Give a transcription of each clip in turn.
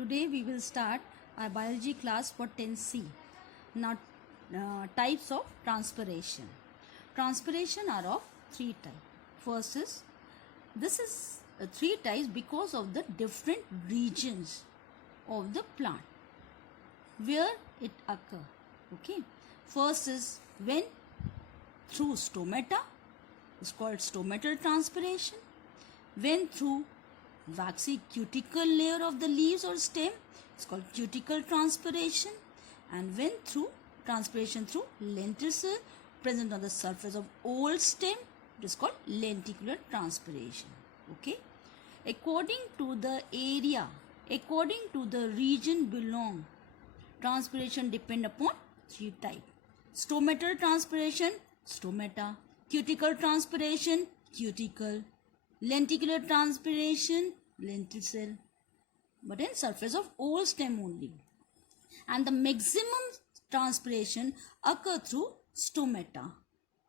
Today we will start our biology class for 10C. Now, types of transpiration. Transpiration are of three types. First is, this is three types because of the different regions of the plant where it occur. Okay. First is when through stomata, is called stomatal transpiration. When through waxy cuticle layer of the leaves or stem, it's called cuticle transpiration. And when through transpiration through lenticle present on the surface of old stem, it is called lenticular transpiration. Okay. According to the area, according to the region belong, transpiration depend upon three types. Stomatal transpiration, stomata. Cuticle transpiration, cuticle. Lenticular transpiration, lenticle. But in surface of old stem only. And the maximum transpiration occur through stomata.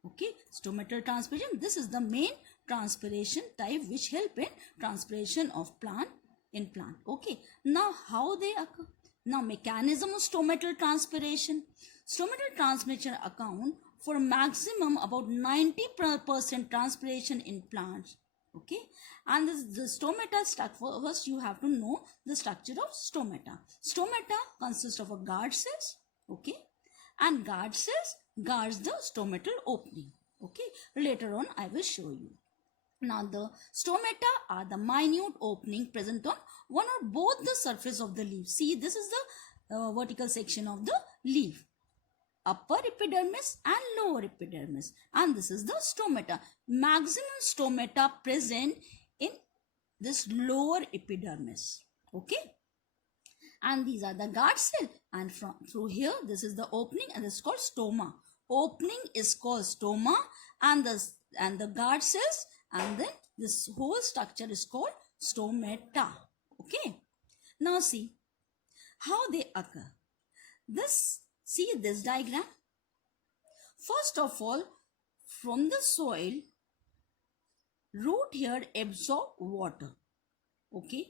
Okay, stomatal transpiration. This is the main transpiration type which help in transpiration of plant in plant. Okay, now how they occur? Now mechanism of stomatal transpiration. Stomatal transpiration account for maximum about 90% transpiration in plants. Okay, and the stomata structure. First you have to know the structure of stomata. Stomata consists of a guard cells. Okay, and guard cells guards the stomatal opening. Okay, later on I will show you. Now the stomata are the minute opening present on one or both the surface of the leaf. See, this is the vertical section of the leaf. Upper epidermis and lower epidermis, and this is the stomata. Maximum stomata present in this lower epidermis. Okay, and these are the guard cell, and from through here this is the opening, and this is called stoma. Opening is called stoma, and the guard cells, and then this whole structure is called stomata. Okay, now see how they occur. See this diagram. First of all, from the soil, root here absorb water. Okay,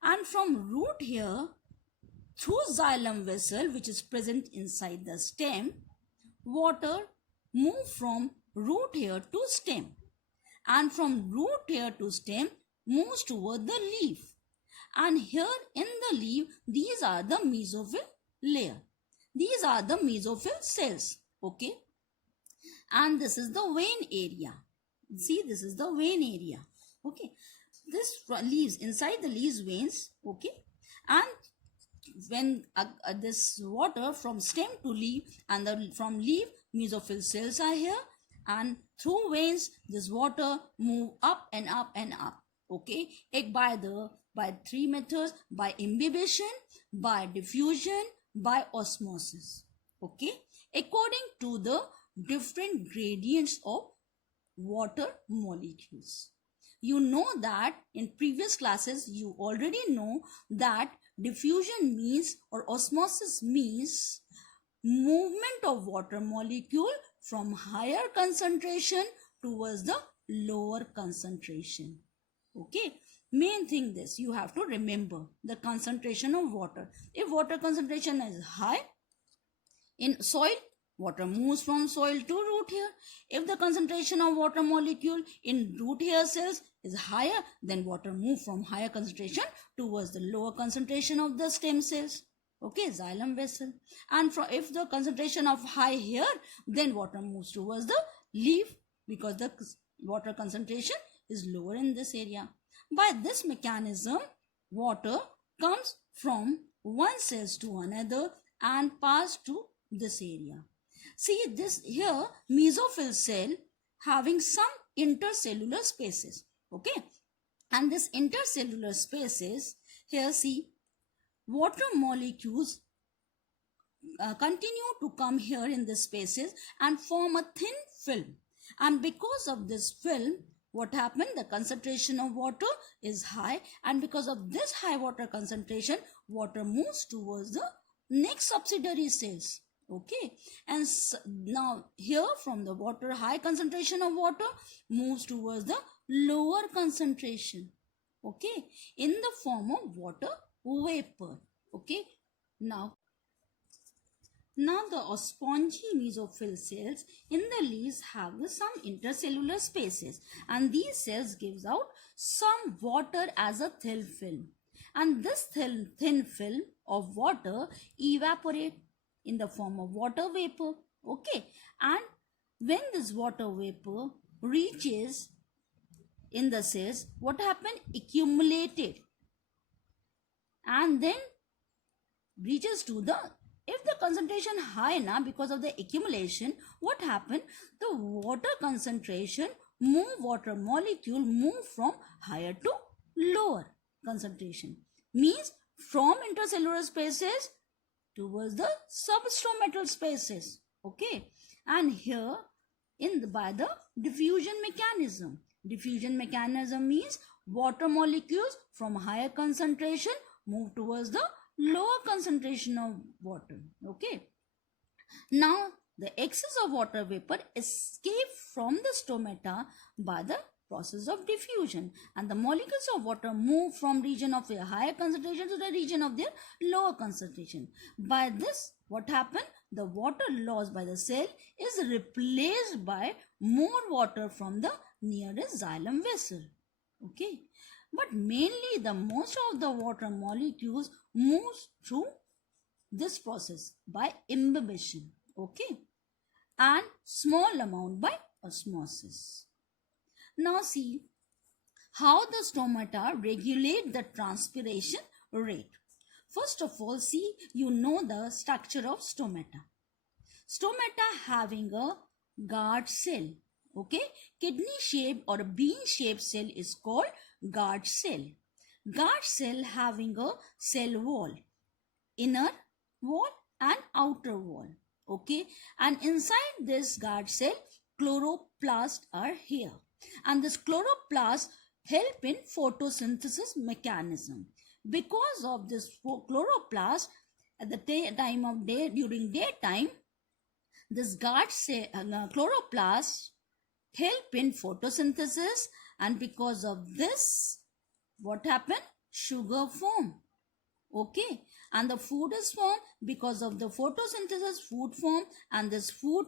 and from root here, through xylem vessel which is present inside the stem, water move from root here to stem, and from root here to stem moves toward the leaf, and here in the leaf these are the mesophyll layer. These are the mesophyll cells. Okay, and this is the vein area. See, this is the vein area. Okay, this leaves inside the leaves veins. Okay, and when this water from stem to leaf, and from leaf mesophyll cells are here, and through veins this water move up and up and up. Okay, by three methods: by imbibition, by diffusion, by osmosis. Okay, according to the different gradients of water molecules. You know that in previous classes you already know that diffusion means, or osmosis means, movement of water molecule from higher concentration towards the lower concentration. Okay, main thing this you have to remember, the concentration of water. If water concentration is high in soil, water moves from soil to root hair. If the concentration of water molecule in root hair cells is higher, then water moves from higher concentration towards the lower concentration of the stem cells. Okay, xylem vessel. And if the concentration of high here, then water moves towards the leaf because the water concentration is lower in this area. By this mechanism, water comes from one cell to another and pass to this area. See this here, mesophyll cell having some intercellular spaces. Okay, and this intercellular spaces here, see, water molecules continue to come here in the spaces and form a thin film, and because of this film, what happened? The concentration of water is high, and because of this high water concentration, water moves towards the next subsidiary cells. Okay, and now here from the water, high concentration of water moves towards the lower concentration. Okay, in the form of water vapor. Okay. Now the spongy mesophyll cells in the leaves have some intercellular spaces, and these cells gives out some water as a thin film, and this thin film of water evaporate in the form of water vapor. Okay, and when this water vapor reaches in the cells, what happened? Accumulated, and then reaches to the, if the concentration high now because of the accumulation, what happened? The water concentration water molecule move from higher to lower concentration, means from intercellular spaces towards the substromatal spaces. Okay, and here by the diffusion mechanism. Diffusion mechanism means water molecules from higher concentration move towards the lower concentration of water. Okay, now the excess of water vapor escape from the stomata by the process of diffusion, and the molecules of water move from region of a higher concentration to the region of their lower concentration. By this, what happened? The water lost by the cell is replaced by more water from the nearest xylem vessel. Okay, but mainly the most of the water molecules moves through this process by imbibition. Okay, and small amount by osmosis. Now see how the stomata regulate the transpiration rate. First of all, see, you know the structure of stomata. Stomata having a guard cell. Okay, kidney shape or a bean shaped cell is called guard cell. Guard cell having a cell wall, inner wall and outer wall. Okay, and inside this guard cell, chloroplasts are here, and this chloroplast help in photosynthesis mechanism. Because of this chloroplast, at the time of day, during daytime, this guard cell, chloroplast help in photosynthesis, and because of this, what happened? Sugar form. Okay, and the food is formed because of the photosynthesis, food form, and this food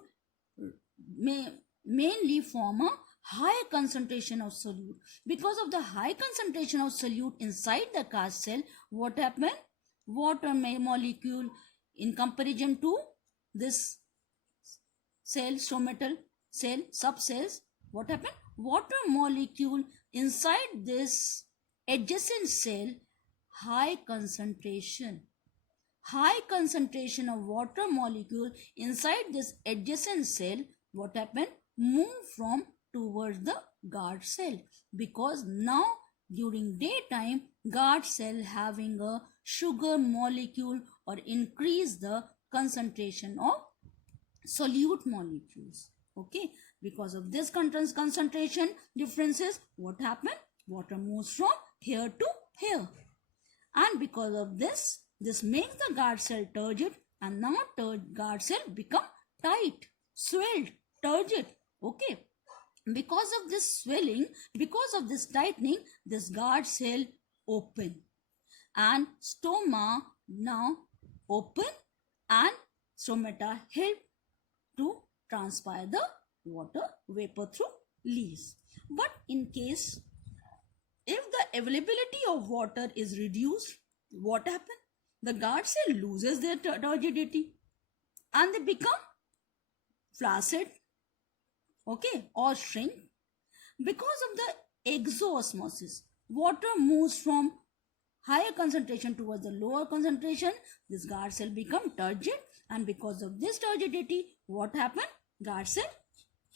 mainly form a high concentration of solute. Because of the high concentration of solute inside the guard cell, what happened? Water molecule in comparison to this cell, stomatal cell, subcells, what happened? Water molecule inside this adjacent cell, high concentration of water molecule inside this adjacent cell, what happened? Move from towards the guard cell, because now during daytime guard cell having a sugar molecule or increase the concentration of solute molecules. Okay, because of this concentration differences, what happened? Water moves from here to here, and because of this makes the guard cell turgid, and now guard cell become tight, swelled, turgid. Okay, because of this swelling, because of this tightening, this guard cell open, and stoma now open, and stomata help to transpire the water vapor through leaves. But in case if the availability of water is reduced, what happens? The guard cell loses their turgidity and they become flaccid, okay, or shrink. Because of the exoosmosis, water moves from higher concentration towards the lower concentration. This guard cell become turgid, and because of this turgidity, what happen? Guard cell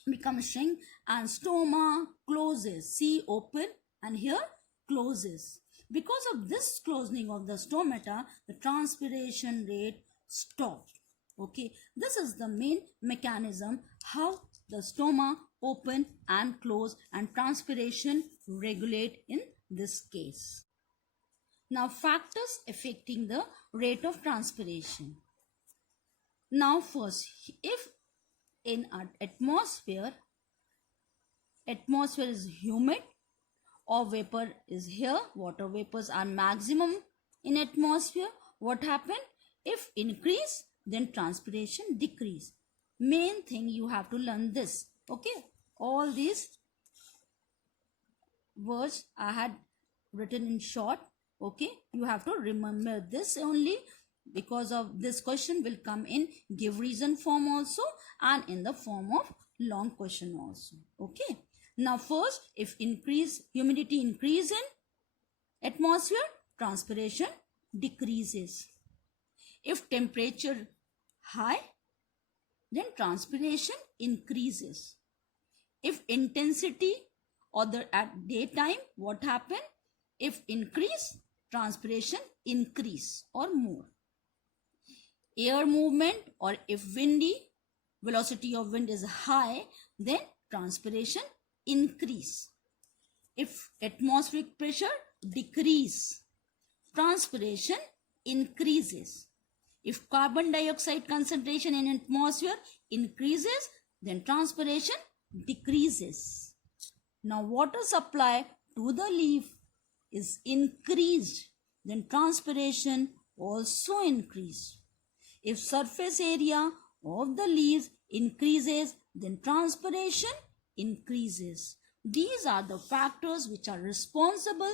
becomes shrink and stoma closes. See, open, and here closes. Because of this closing of the stomata, the transpiration rate stops. Okay, this is the main mechanism how the stoma open and close and transpiration regulate in this case. Now, factors affecting the rate of transpiration. Now, first, if in our atmosphere is humid or vapor is here, water vapors are maximum in atmosphere, what happen? If increase, then transpiration decrease. Main thing you have to learn this. Okay, all these words I had written in short. Okay, you have to remember this only, because of this question will come in give reason form also and in the form of long question also. Okay, now first, if humidity increase in atmosphere, transpiration decreases. If temperature high, then transpiration increases. If intensity or at daytime, what happen? If increase, transpiration increase or more. Air movement, or if windy, velocity of wind is high, then transpiration increase. If atmospheric pressure decrease, transpiration increases. If carbon dioxide concentration in atmosphere increases, then transpiration decreases. Now water supply to the leaf is increased, then transpiration also increased. If surface area of the leaves increases, then transpiration increases. These are the factors which are responsible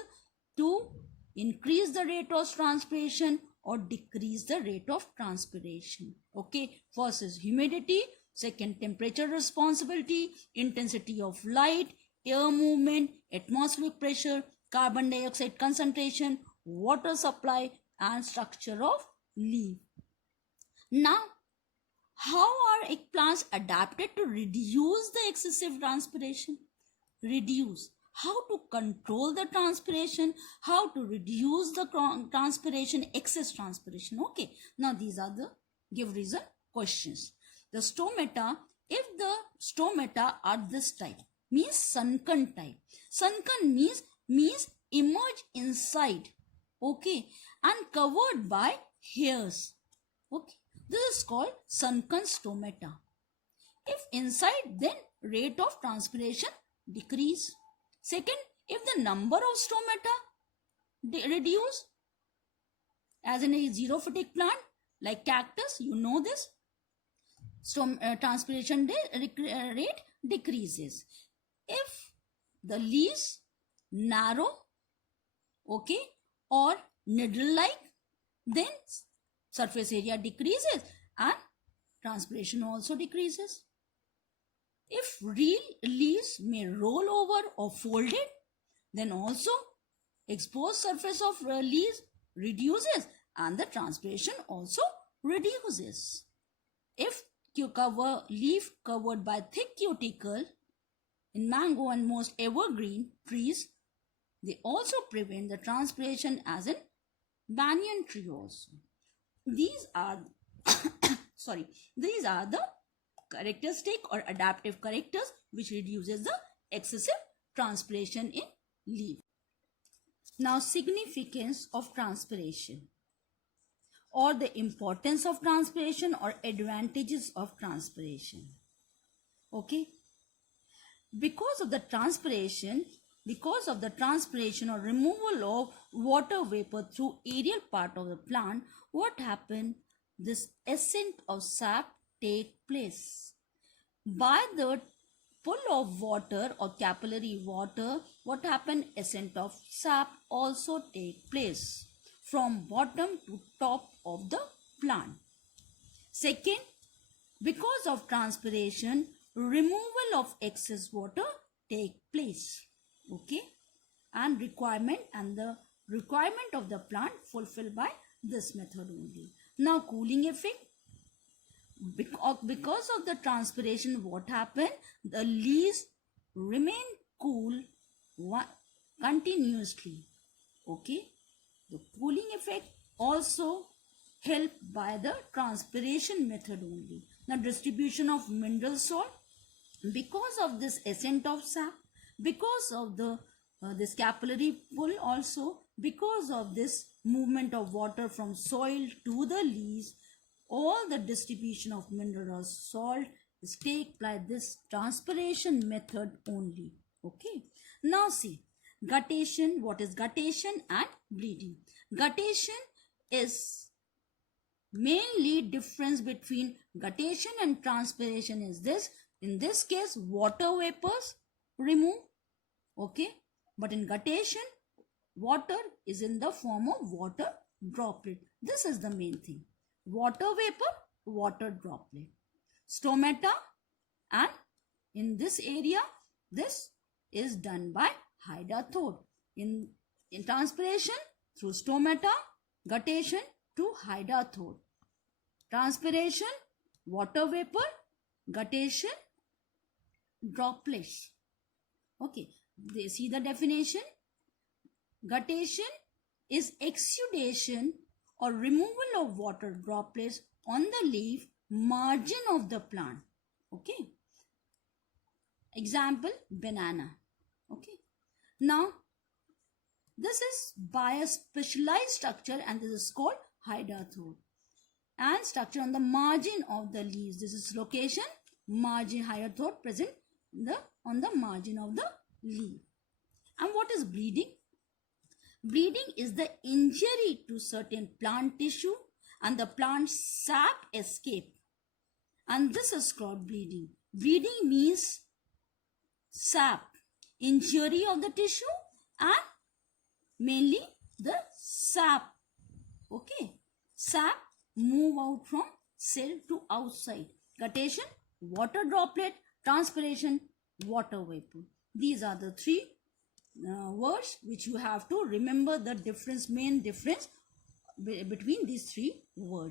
to increase the rate of transpiration or decrease the rate of transpiration. Okay, first is humidity, second temperature responsibility, intensity of light, air movement, atmospheric pressure, carbon dioxide concentration, water supply and structure of leaf. Now, how are eggplants adapted to reduce the excessive transpiration? Reduce. How to control the transpiration? How to reduce the transpiration, excess transpiration? Okay. Now, these are the give reason questions. The stomata, if the stomata are this type, means sunken type. Sunken means emerge inside. Okay. And covered by hairs. Okay. This is called sunken stomata. If inside, then rate of transpiration decrease. Second, if the number of stomata reduce, as in a xerophytic plant like cactus, you know this, transpiration rate decreases. If the leaves narrow, okay, or needle-like, then surface area decreases and transpiration also decreases. If real leaves may roll over or folded, then also exposed surface of leaves reduces and the transpiration also reduces. If leaf covered by thick cuticle in mango and most evergreen trees, they also prevent the transpiration, as in banyan tree also. These are these are the characteristic or adaptive characters which reduces the excessive transpiration in leaf. Now, significance of transpiration, or the importance of transpiration or advantages of transpiration. Okay, because of the transpiration or removal of water vapor through aerial part of the plant, what happened? This ascent of sap take place. By the pull of water or capillary water, what happened? Ascent of sap also take place from bottom to top of the plant. Second, because of transpiration, removal of excess water take place. Okay, and the requirement of the plant fulfilled by this method only. Now, cooling effect. Because of the transpiration, what happened? The leaves remain cool continuously. Okay, the cooling effect also helped by the transpiration method only. Now, distribution of mineral salt. Because of this ascent of sap, because of the this capillary pull also, because of this movement of water from soil to the leaves, all the distribution of mineral salt is take by this transpiration method only. Okay. Now see, guttation. What is guttation and bleeding? Guttation is mainly difference between guttation and transpiration is this. In this case, water vapors remove, okay, but in guttation, water is in the form of water droplet. This is the main thing. Water vapor, water droplet. Stomata, and in this area, this is done by hydathoid. In transpiration, through stomata, guttation to hydathoid. Transpiration, water vapor, guttation, droplets. Okay, they see the definition. Guttation is exudation or removal of water droplets on the leaf margin of the plant. Okay. Example, banana. Okay. Now, this is by a specialized structure and this is called hydathoid. And structure on the margin of the leaves. This is location, margin, hydathoid present on the margin of the leaf. And what is bleeding? Bleeding is the injury to certain plant tissue and the plant sap escape. And this is called bleeding. Bleeding means sap, injury of the tissue and mainly the sap. Okay. Sap move out from cell to outside. Guttation, water droplet. Transpiration, water vapor. These are the three words which you have to remember the difference, main difference between these three words.